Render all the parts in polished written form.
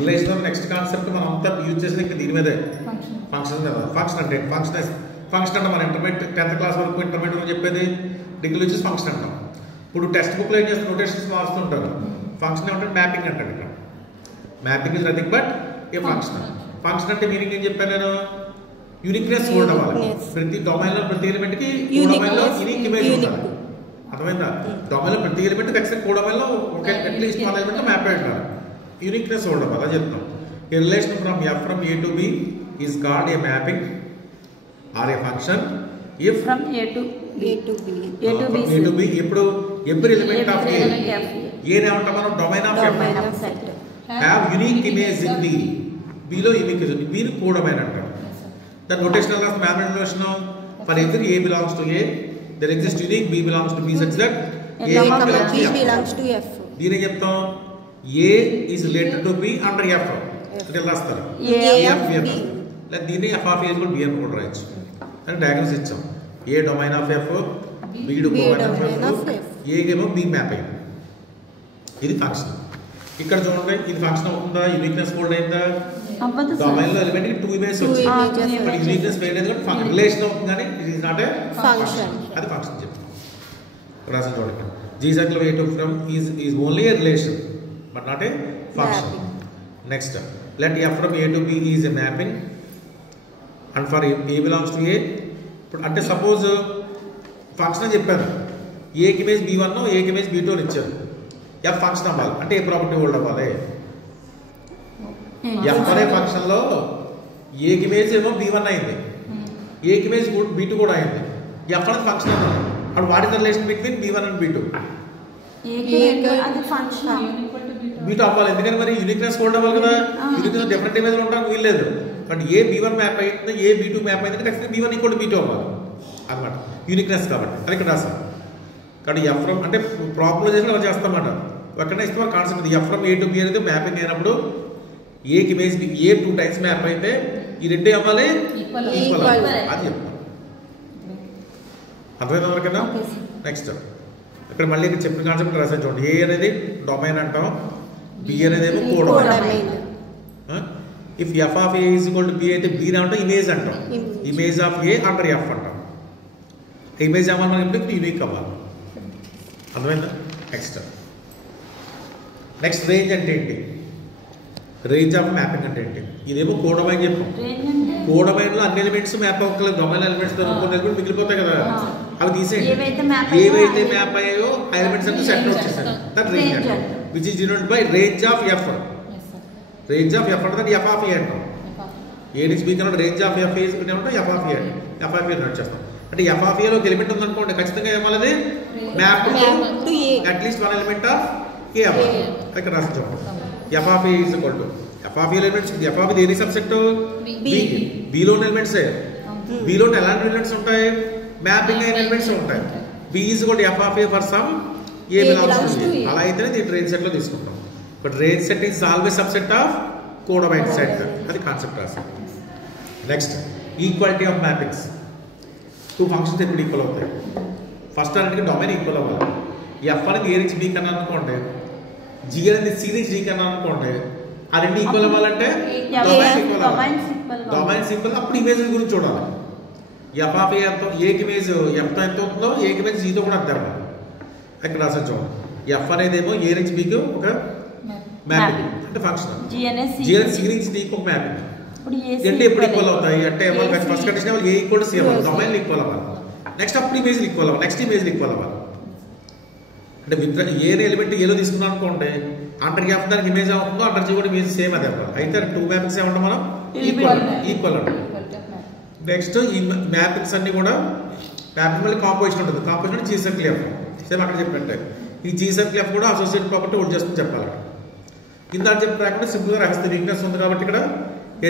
Relation next concept మనం అంతా use చేసేది దీని మీదే. ఫంక్షన్ ఫంక్షన్ అంటే ఫంక్షన్ అంటే మన ఇంటర్మీడియట్ 10th క్లాస్ వరకు ఇంటర్మీడియట్ చెప్పేది డిగ్రీ వచ్చేసి ఫంక్షన్ అంటాం. ఇప్పుడు టెక్స్ట్ బుక్లో ఏం చేస్తే నోటేషన్స్ మారుస్తుంటారు. ఫంక్షన్ ఏమంటే మ్యాపింగ్ అంటాడు. ఇక్కడ mapping is nothing but A function. Function అంటే మీనింగ్ ఏం చెప్పాను నేను, యూనిక్నెస్ హోల్డ్ అవ్వాలి. ప్రతి డొమైన్లో ప్రతి ఎలిమెంట్కి డొమైన్లో యూనిక్ ఇమేజ్ ఉండాలి. అర్థమైందా? డొమైన్లో ప్రతి ఎలిమెంట్ ఖచ్చితంగా డొమైన్లో ఒక అట్లీస్ట్ వన్ ఎలిమెంట్ మ్యాప్ అయి ఉండాలి. యూనిక్నెస్ హోల్డ్ అవ్వాలి. అలా చెప్తాం. A relation from F from A to B is called a mapping or a function if from A to B ఇప్పుడు every element of A ఏమంటాం మనం, domain of F have unique image in B. B లో unique image ఉంది. B ని codomain అంటారు. The notational of mapping relation for every A belongs to A, there exists unique B belongs to B such that A belongs to F. దీని చెప్తాం A is related to B under F. అంటే రాస్తారు F లేదా దీన్ని F of A is B అని కూడా రాయొచ్చు. అని డయాగ్రమ్స్ ఇచ్చాం. A domain of F, B domain of F, A ఏమో B మ్యాప్ అయింది. ఇది ఫంక్షన్. ఇక్కడ చూడండి ఇది ఫంక్షన్ అవుతుందా, యూనిక్నెస్ హోల్డ్ అయిందా? డొమైన్ లో ఎలిమెంట్ కి 2 ఇమేజెస్ వచ్చింది. బట్ యూనిక్నెస్ వేరేది కాబట్టి రిలేషన్ అవుతుంది కానీ it is not a function. అది ఫంక్షన్ చెప్తాం. రాసి చూడండి. G circle of A to from is only a relation but not a function. Next, let F from A to B is a mapping and for A belongs to A. అంటే suppose function అని చెప్పాను. ఏ కి image B1 ఏ కి image B2 అని ఇచ్చారు. F function అవ్వాలి అంటే ఏ property hold అవ్వాలి. F అనే ఫంక్షన్ లో ఏ కి ఇమేజ్ ఏమో B1 అయింది, ఏ కి ఇమేజ్ B2 కూడా అయింది. F అనేది ఫంక్షన్ అవ్వాలి. అప్పుడు what is the relation between B1 and B2? B2 అవ్వాలి. ఎందుకంటే మరి యూనిక్నెస్ హోల్డ్ అవ్వాలి కదా. యూనిక్నెస్ డిఫరెంట్ ఇమేజ్ ఉండడానికి వీల్లేదు. బట్ ఏ B1 మ్యాప్ అయింది, ఏ B2 మ్యాప్ అయింది అంటే B1 ఈక్వల్ B2 అవ్వాలి అన్నమాట. యూనిక్నెస్ కాబట్టి అది ఇక్కడ రాస్తాం. కాబట్టి F from అంటే ప్రాపర్లైజేషన్ అలా చేస్తామన్నమాట. ఎక్కడైనా ఇస్తాం concept. F from A to B అనేది మ్యాపింగ్ అయినప్పుడు ఏ కి ఇమేజ్ ఏ 2 టైమ్స్ మ్యాప్ అయితే ఈ రెండే అవ్వాలి ఈక్వల్ అది చెప్తాం. అర్థమైంది ఎవరికైనా? నెక్స్ట్ ఇక్కడ మళ్ళీ ఇక్కడ చెప్పిన కాన్సెప్ట్ రాసాను చూడండి. ఏ అనేది డొమైన్ అంటాం, B అనేది ఏమో codomain. If F of A is equal to B అయితే B అంటే ఇమేజ్ అంటాం. Image of A under F అంటాం. ఇమేజ్ అవ్వాలి మనకి ఇప్పుడు యూనిక్ అవ్వాలి. అర్థమైందా? నెక్స్ట్ రేంజ్ అంటే ఏంటి? రేంజ్ ఆఫ్ మ్యాపింగ్ అంటే ఏంటి? ఇదేమో కోడొమైన్ చెప్పాం. కోడొమైన్ లో అన్ని ఎలిమెంట్స్ మ్యాప్ అవ్వట్లేదు. డొమైన్ ఎలిమెంట్స్ కొన్ని ఎలిమెంట్స్ మిగిలిపోతాయి కదా, అవి తీసేయండి. ఏవైతే మ్యాప్ అయ్యాయో ఆ ఎలిమెంట్స్ అంటే సెట్ వచ్చేసాయి. దట్ రేంజ్ అంటే which is denoted by range of F. Range of F అంటే F ఆఫ్ A అంటాం. ఏ నుంచి B కన్నా range of F is F of A. F of A note చేస్తాం. అంటే F ఆఫ్ A లో ఒక ఎలిమెంట్ ఉందనుకోండి, ఖచ్చితంగా ఏమన్నది map to at least one element of A అవ్వాలి. ఇక్కడ రాసి చూడండి. F of A is equal to F of A elements. F of A దేని సబ్సెట్? B లో ఎలిమెంట్స్. B లో ఎలాంటి ఎలిమెంట్స్ ఉంటాయి? మ్యాపింగ్ అయిన ఎలిమెంట్స్ ఉంటాయి. B is equal to F of A for some A belongs to A. అలా అయితేనే దీని రేంజ్ సెట్ లో తీసుకుంటాం. But range set is always subset of codomain set. అది కాన్సెప్ట్ రాసాం. Next equality of mappings. 2 functions ఎప్పుడు equal అవుతాయి? First అన్నిటికీ డొమైన్ ఈక్వల్ అవ్వాలి. F అనేది A నుంచి B కన్నా అనుకోండి, G అనేది C నుంచి D కన్నా అనుకోండి, ఆ రెండు ఈక్వల్ అవ్వాలంటే డొమైన్ ఈక్వల్ అవ్వాలి. Domain simple. అప్పుడు ఇమేజ్ గురించి చూడాలి. F of A ఎంత, ఏ కి ఇమేజ్ F తో ఎంత అవుతుందో ఏ కి ఇమేజ్ G తో కూడా అంతే అవ్వాలి. ఇక్కడ రాసాను చూడండి. F అనేది ఏమో A నుంచి B కి ఒక మ్యాపింగ్ అంటే ఫంక్షన్. G అనేది C నుంచి D కి ఒక మ్యాపింగ్. రెండు ఎప్పుడు ఈక్వల్ అవుతాయి అంటే first condition A equal to C అవ్వాలి. డొమైన్ ఈక్వల్ అవ్వాలి. నెక్స్ట్ అప్పుడు ఇమేజ్ ఈక్వల్ అవ్వాలి. నెక్స్ట్ ఇమేజ్ ఈక్వల్ అవ్వాలి. అంటే ఏ ఎలిమెంట్ ఏలో తీసుకున్నాం అనుకోండి, అండర్ F దానికి ఇమేజ్ అవుతుందో అండర్ G కూడా ఇమేజ్ సేమ్ అదే అవ్వాలి. అయితే 2 మ్యాపింగ్స్ ఏమంటాం మనం? ఈక్వల్ అంటాం. నెక్స్ట్ ఈ మ్యాపింగ్స్ అన్ని కూడా మ్యాపింగ్ మళ్ళీ కాంపోజిషన్ ఉంటుంది. Composition G circle F same అక్కడ చెప్పినట్టే. ఈ G circle F కూడా అసోసియేట్ ప్రాపర్టీ హోల్డ్ చేసుకుని చెప్పాలి. కింద చెప్పి రాకుండా సింపుల్గా రాస్తే వీక్నెస్ ఉంది కాబట్టి ఇక్కడ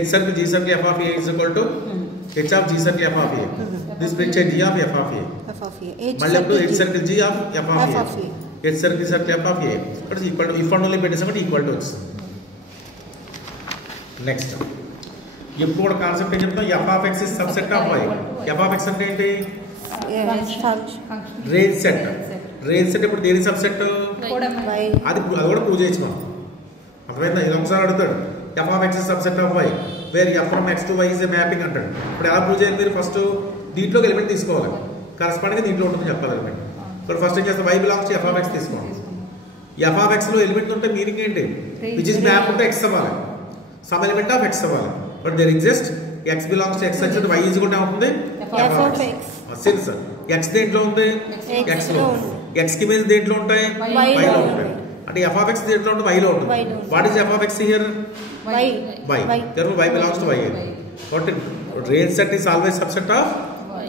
H circle G circle F of A is equal to H of G circle F of A. This brings a G of F of A. మళ్ళీ అప్పుడు H circle G of F of A. H circle F of A. But equal to if and only పెట్టేసాం అంటే equal to వస్తుంది. Next ఎప్పుడు కూడా concept ఏం చెప్తాం? F of X is subset of Y. F of X అంటే ఏంటి? Range set. Range set ఇప్పుడు దేని సబ్సెట్? అది కూడా ప్రూవ్ చేయొచ్చు మనం. అర్థమైందా? ఇది ఒకసారి అడుగుతాడు f of x subset of y where f from x to y is a mapping అంటాడు. ఇప్పుడు ఎలా ప్రూవ్ చేయాలి? మీరు ఫస్ట్ దీంట్లోకి ఎలిమెంట్ తీసుకోవాలి, కరస్పాండింగ్ దీంట్లో ఉంటుంది చెప్పాలి ఎలిమెంట్. ఇప్పుడు ఫస్ట్ ఏం చేస్తే y belongs to F of x తీసుకోండి. ఎఫ్ ఆఫ్ ఎక్స్ లో ఎలిమెంట్ ఉంటే మీనింగ్ ఏంటి? విచ్ ఇస్ మ్యాప్ ఉంటే ఎక్స్ అవ్వాలి, సమ్ ఎలిమెంట్ ఆఫ్ ఎక్స్ అవ్వాలి. But there exist x belongs to x వచ్చేది వై ఈజ్ కూడా ఉంటుంది f of x. Since x దేంట్లో ఉంది? ఎక్స్ లో. ఎక్స్ కి ఇమేజ్ దేంట్లో ఉంటాయి? వైలో ఉంటాయి. అంటే ఎఫ్ ఆఫ్ ఎక్స్ దేంట్లో ఉంటుంది? వైలో ఉంటుంది. What is f of x here? Y. therefore y belongs to y. what range set is always subset of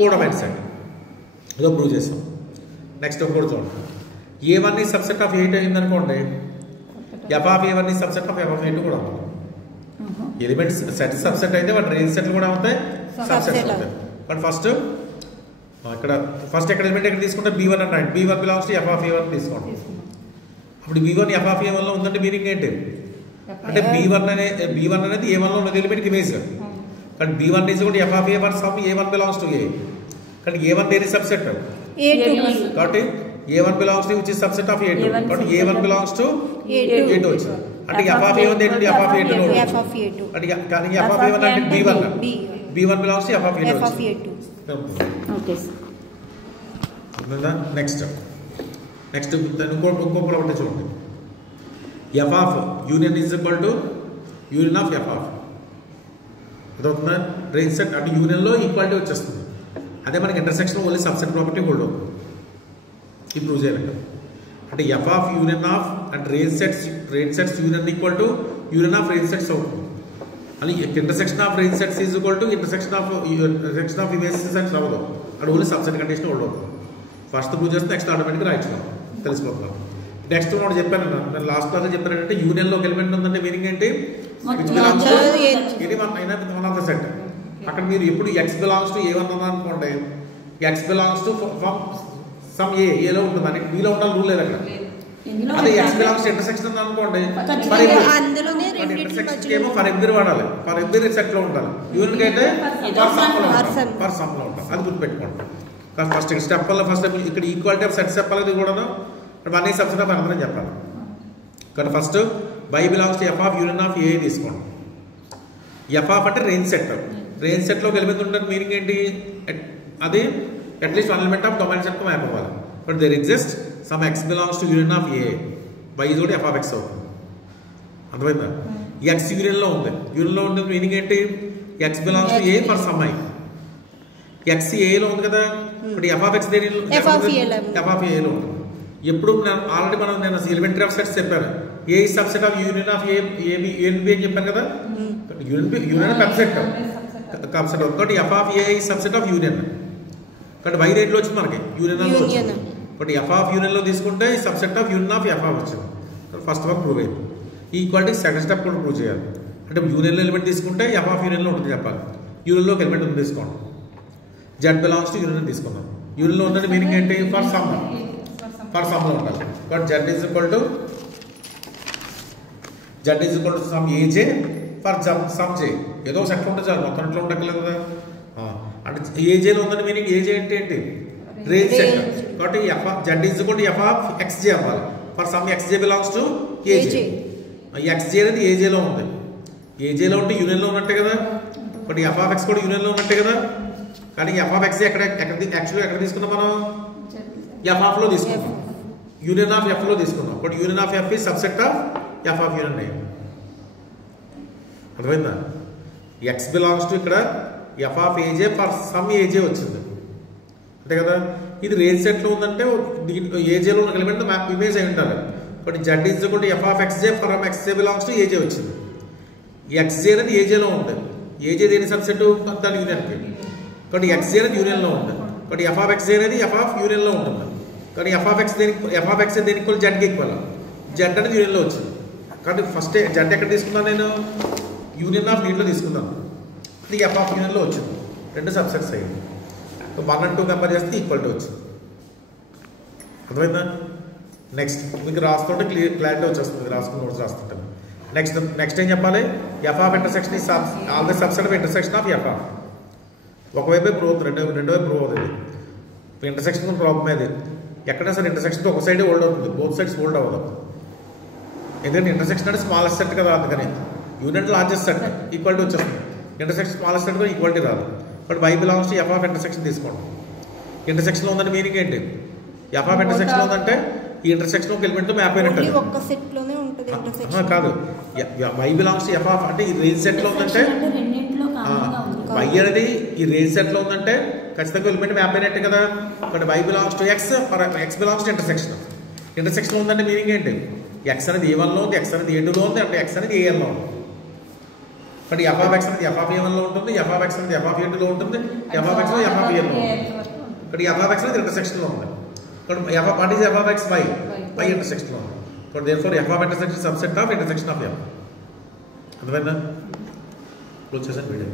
codomain set. ఇదో ప్రూవ్ చేస్తాం. నెక్స్ట్ ఇంకోటి చూడండి. a1 is subset of a2 అయింది అనుకోండి, f of a1 is subset of f of a2 కూడా ఉంటుంది. Elements set subset అయితే వాటి రేంజ్ సెట్లు కూడా ఉంటాయి, సబ్సెట్స్ ఉంటాయి. బట్ ఫస్ట్ ఎక్కడ ఎలిమెంట్ ఎక్కడ తీసుకుంటే b1 అన్నాడు. b1 belongs to f of a1 తీసుకోండి. అప్పుడు b1 f of a1 లో ఉందంటే మీనింగ్ ఏంటి? అంటే b1 అనేది a1 లో ఉన్నది ఎలిమెంట్ ఇమేజ్. కానీ b1 ఈజ్ కూడా f of a1 some a1 belongs to a. కానీ a1 దేని సబ్సెట్? కాబట్టి a1 belongs to which is subset of a2. కాబట్టి a1 బిలాంగ్స్ టు a2 వచ్చింది. అంటే f of a1 దేంటి? f of a2 లో ఉంటుంది. అంటే కానీ f of a1 అంటే b1 belongs to f of a2. Okay sir. Next ఇంకో ప్రాపర్టీ చూడండి. f of union is equal to union of f of. అదవుతుందా? రేంజ్ సెట్ అంటే union లో ఈక్వాలిటీ వచ్చేస్తుంది. అదే మనకి intersection only subset property hold అవుతుంది. ఇది ప్రూవ్ చేయాలంటే అంటే f of union of and range sets union equal to union of range sets అవుతుంది. అని intersection of range sets is equal to intersection of image sets అవ్వదు. అక్కడ only subset condition hold అవుతుంది. First prove చేస్తే next ఆటోమేటిక్గా రాయించుకోవాలి, తెలిసిపోతున్నాం. Next ఒకటి చెప్పాను నేను లాస్ట్ క్లాస్ చెప్పాను ఏంటంటే యూనియన్ లో ఎలిమెంట్ ఉందంటే మీనింగ్ ఏంటి? ఇది వన్ ఆఫ్ ద సెట్. అక్కడ మీరు ఎప్పుడు ఎక్స్ బిలాంగ్స్ టు a1 అనుకోండి, X belongs to from some ఏలో ఉంటుంది, మనకి బీలో ఉండాలి రూల్ లేదు అక్కడ. అదే ఎక్స్ బిలాంగ్స్ ఇంటర్సెక్షన్ అనుకోండి, ఇంటర్సెక్షన్ ఏమో ఫర్ ఎవ్రీ వాడాలి, ఫర్ ఎవ్రీ సెట్ లో ఉండాలి. యూనియన్ అయితే ఫర్ సమ్ లో ఉంటాం, అది గుర్తుపెట్టుకోండి. ఫస్ట్ స్టెప్ వల్ల ఫస్ట్ ఇక్కడ ఈక్వాలిటీ ఆఫ్ సెట్స్ చెప్పాలి. ఇది కూడా అన్నీ సబ్సెట్ ఆఫ్ అందరం చెప్పాలి. కానీ first y belongs to f of union of a తీసుకోండి. f ఆఫ్ అంటే రేంజ్ సెట్. రేంజ్ సెట్లోకి ఎలిమెంట్ ఉంటుంది మీనింగ్ ఏంటి? అది at least one element of domain సెట్తో మ్యాప్ అవ్వాలి. But there exist some x belongs to union of a, y ఇది కూడా f ఆఫ్ x అవుతుంది. అర్థమైందా? x యూనియన్లో ఉంది. యూనియన్లో ఉంటుంది మీనింగ్ ఏంటి? x belongs to a for some i. x ఏలో ఉంది కదా, ఇప్పుడు f ఆఫ్ x దేని f ఆఫ్ a లో ఉంటుంది. ఎప్పుడు ఆల్రెడీ నేను ఎలిమెంటరీ ఆఫ్ సెట్స్ చెప్పాను. A subset of union of union B అని చెప్పాను కదా. యూనియన్ సబ్సెట్ అవుతుంది. కాబట్టి F of A subset of union. కాబట్టి వై రేట్లో వచ్చింది మనకి యూనియన్ లో వచ్చింది. కాబట్టి ఎఫ్ ఆఫ్ యూనియన్ లో తీసుకుంటే subset of union of F of వచ్చింది. ఫస్ట్ వన్ ప్రూవ్ అయింది. ఈ ఈక్వాలిటీ సెకండ్ స్టెప్ కూడా ప్రూవ్ చేయాలి. అంటే యూనియన్ లో ఎలిమెంట్ తీసుకుంటే ఎఫ్ ఆఫ్ యూనియన్ లో ఉంటుంది చెప్పాలి. యూనియన్ లో ఎలిమెంట్ ఉంది తీసుకోండి. జెడ్ బిలాంగ్స్ టు యూనియన్ తీసుకుందాం. యూనియన్ లో ఉన్నది మీనింగ్ ఏంటి? ఫర్ సమ్ లో ఉండాలి. But Z is equal to some A J for some J. ఏదో సెట్ ఉంటే చాలు, మొత్తం ఇంట్లో ఉండక్కలేదు కదా. అంటే ఏజేలో ఉందని మీనింగ్ ఏజే అంటే ఏంటి? Range set. కాబట్టి Z is equal to F of X J అవ్వాలి. For some X J belongs to A J. X J అనేది ఏజేలో ఉంది. ఏజేలో ఉంటే యూనియన్లో ఉన్నట్టే కదా. బట్ ఎఫ్ ఆఫ్ ఎక్స్ కూడా యూనియన్లో ఉన్నట్టే కదా. కానీ ఎఫ్ ఆఫ్ ఎక్స్జే యాక్చువల్గా ఎక్కడ తీసుకున్నాం మనం? ఎఫ్ ఆఫ్ లో తీసుకున్నాం, యూనియన్ ఆఫ్ ఎఫ్ లో తీసుకున్నాం. But union of F is subset of F of union A. అర్థమైందా? ఎక్స్ బిలాంగ్స్ టు ఇక్కడ F of A J for some A J వచ్చింది అంతే కదా. ఇది రేంజ్ సెట్ లో ఉందంటే ఏజేలో ఉన్న ఎలిమెంట్ మ్యాప్ ఇమేజ్ అయి ఉండాలి. But Z is equal to F of X J for X J belongs to A J వచ్చింది. ఎక్స్జే అనేది ఏజేలో ఉంది. ఏజే దేని సబ్సెట్? దాని యూనియన్కి. కాబట్టి ఎక్స్జే అనేది యూనియన్లో ఉంది. బట్ ఎఫ్ ఆఫ్ ఎక్స్జే అనేది ఎఫ్ ఆఫ్ యూనియన్లో ఉంటుంది. కానీ ఎఫ్ ఆఫ్ ఎక్స్ దేనికి ఈక్వల్? జెడ్కి ఈక్వల్. జెడ్ అనేది యూనియన్లో వచ్చింది. కాబట్టి ఫస్ట్ జెడ్ ఎక్కడ తీసుకున్నాను నేను? యూనియన్ ఆఫ్ దీంట్లో తీసుకున్నాను. ఇది ఎఫ్ ఆఫ్ యూనియన్లో వచ్చింది. రెండు సబ్సెట్స్ అయ్యింది. 1 and 2 కంపేర్ చేస్తే ఈక్వాలిటీ వచ్చింది. అర్థమైందా? నెక్స్ట్ మీకు రాస్తుంటే క్లారిటీ వచ్చేస్తుంది. రాసుకుని నోట్స్ రాస్తుంటాను. నెక్స్ట్ ఏం చెప్పాలి? F of intersection is always subset of intersection of F of. ఒకవైపే ప్రూవ్ అవుతుంది, రెండో వైపు ప్రూవ్ అవుతుంది. ఇంటర్సెక్షన్ ప్రాబ్లం అది. ఎక్కడైనా సరే ఇంటర్సెక్షన్ ఒక సైడే హోల్డ్ అవుతుంది, బోత్ సైడ్స్ హోల్డ్ అవ్వదు. ఎందుకంటే ఇంటర్సెక్షన్ అంటే స్మాలెస్ట్ సెట్ కదా, అందుకని యూనిట్ లార్జెస్ట్ సెట్ ఈక్వాలిటీ వచ్చేస్తుంది. ఇంటర్సెక్షన్ స్మాలెస్ట్ సెట్ కూడా ఈక్వాలిటీ రాదు. But y belongs to f of intersection తీసుకోండి. ఇంటర్సెక్షన్లో ఉందంటే మీనింగ్ ఏంటి? f ఆఫ్ ఇంటర్సెక్షన్లో ఉందంటే ఈ ఇంటర్సెక్షన్ ఒక ఎలిమెంట్ మ్యాప్ అయినట్టు ఒక్క సెట్లోనే ఉంటుంది ఇంటర్సెక్షన్. కాదు, y belongs to f of అంటే ఈ రేంజ్ సెట్లో ఉందంటే y అనేది ఈ రేంజ్ సెట్లో ఉందంటే ఖచ్చితంగా ఎలిమెంట్ మ్యాప్ అయినట్టు కదా. But y belongs to x for x belongs to intersection. Intersection ఉందంటే మీనింగ్ ఏంటి? x అనేది a1లో ఉంది, x అనేది a2లో ఉంది, అంటే x అనేది a1లో ఉంది. బట్ f ఆఫ్ x అనేది f ఆఫ్ a1లో ఉంటుంది, f ఆఫ్ x అనేది f ఆఫ్ a2లో ఉంటుంది, f ఆఫ్ x అనేది f ఆఫ్ a1లో ఉంటుంది. ఇక్కడ f ఆఫ్ x అనేది ఇంటర్సెక్షన్లో ఉంది. కాబట్టి what is f of x? y ఇంటర్సెక్షన్లో ఉంది. కాబట్టి therefore f of intersection subset of intersection of f. అర్థమైందా? క్లోజ్ చేసాను వీడియో.